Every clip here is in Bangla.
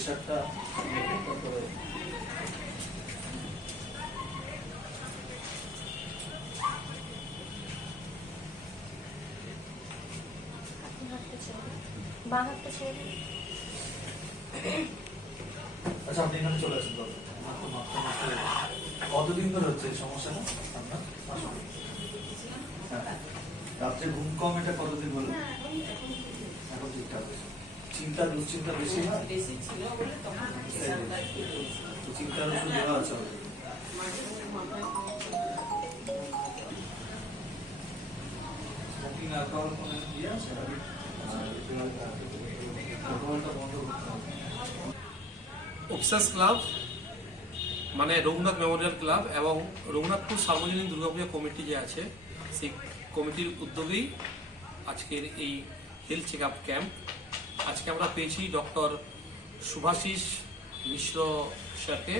প্রেশারটা। আচ্ছা আপনি এখানে চলে আসুন কতদিন ধরে হচ্ছে এই সমস্যাটা? আপনার? হ্যাঁ। রাত্রে ঘুম কম এটা কতদিন হলো? এখন ঠিকঠাক আছে। চিন্তা দুশ্চিন্তা বেশি হয় দেওয়া আছে ক্লাব মানে রঘুনাথ মেমোরিয়াল ক্লাব এবং রঘুনাথপুর সার্বজনীন দুর্গাপূজা কমিটি যে আছে, সেই কমিটির উদ্যোগেই আজকের এই হেলথ চেক আপ ক্যাম্প আজকে আমরা পেয়েছি ডক্টর সুভাষিস মিশ্র স্যারকে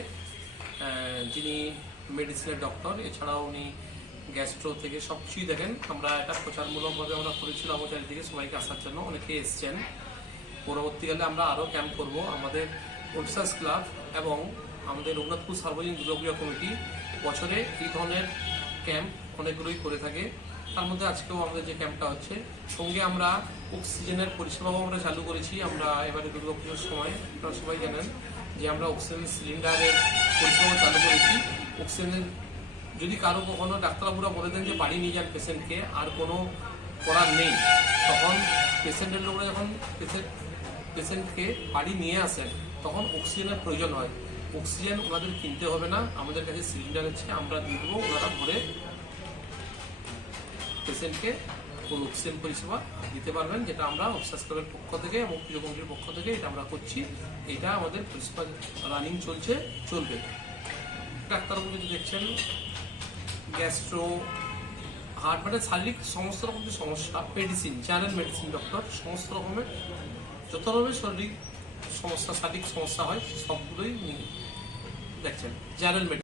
যিনি মেডিসিনের ডক্টর। এছাড়াও উনি গ্যাস্ট্রো থেকে সব কিছুই দেখেন। আমরা এটা প্রচারমূলকভাবে আমরা করেছিলাম চারিদিকে সবাইকে আসার জন্য। অনেকে এসছেন। পরবর্তীকালে আমরা আরও ক্যাম্প করব। আমাদের অফিসার্স ক্লাব এবং আমাদের রঘুনাথপুর সার্বজনীন দুর্গাপূজা কমিটি বছরে এই ধরনের ক্যাম্প অনেকগুলোই করে থাকে। তার মধ্যে আজকেও আমাদের যে ক্যাম্পটা হচ্ছে, সঙ্গে আমরা অক্সিজেনের পরিষেবাও আমরা চালু করেছি। আমরা এবারে দুর্গাপুজোর সময়, আপনারা সবাই জানেন যে আমরা অক্সিজেন সিলিন্ডারের পরিষেবা চালু করেছি। অক্সিজেনের যদি কারও কখনো ডাক্তারবাবুরা বলে দেন যে বাড়ি নিয়ে যান পেশেন্টকে আর কোনো করার নেই, তখন পেশেন্টের লোকরা যখন পেশেন্ট পেশেন্টকে বাড়ি নিয়ে আসেন, তখন অক্সিজেনের প্রয়োজন হয়। অক্সিজেন ওনাদের কিনতে হবে না, আমাদের কাছে সিলিন্ডার আছে, আমরা দিয়ে দেবো, ওনারা ভরে পেশেন্টকে কোনো অক্সিজেন পরিষেবা দিতে পারবেন, যেটা আমরা ক্লাবের পক্ষ থেকে এবং পুজো কমিটির পক্ষ থেকে এটা আমরা করছি। এটা আমাদের পরিষেবা রানিং চলছে, চলবে। ডাক্তারবাবু যদি দেখছেন গ্যাস্ট্রো হার্ট মানে শারীরিক সমস্ত রকম যে সমস্যা মেডিসিন জেনারেল মেডিসিন ডক্টর সমস্ত রকমের, যত রকমের শারীরিক সমস্যা শারীরিক সমস্যা হয়, সবগুলোই দেখছেন জেনারেল মেডিসিন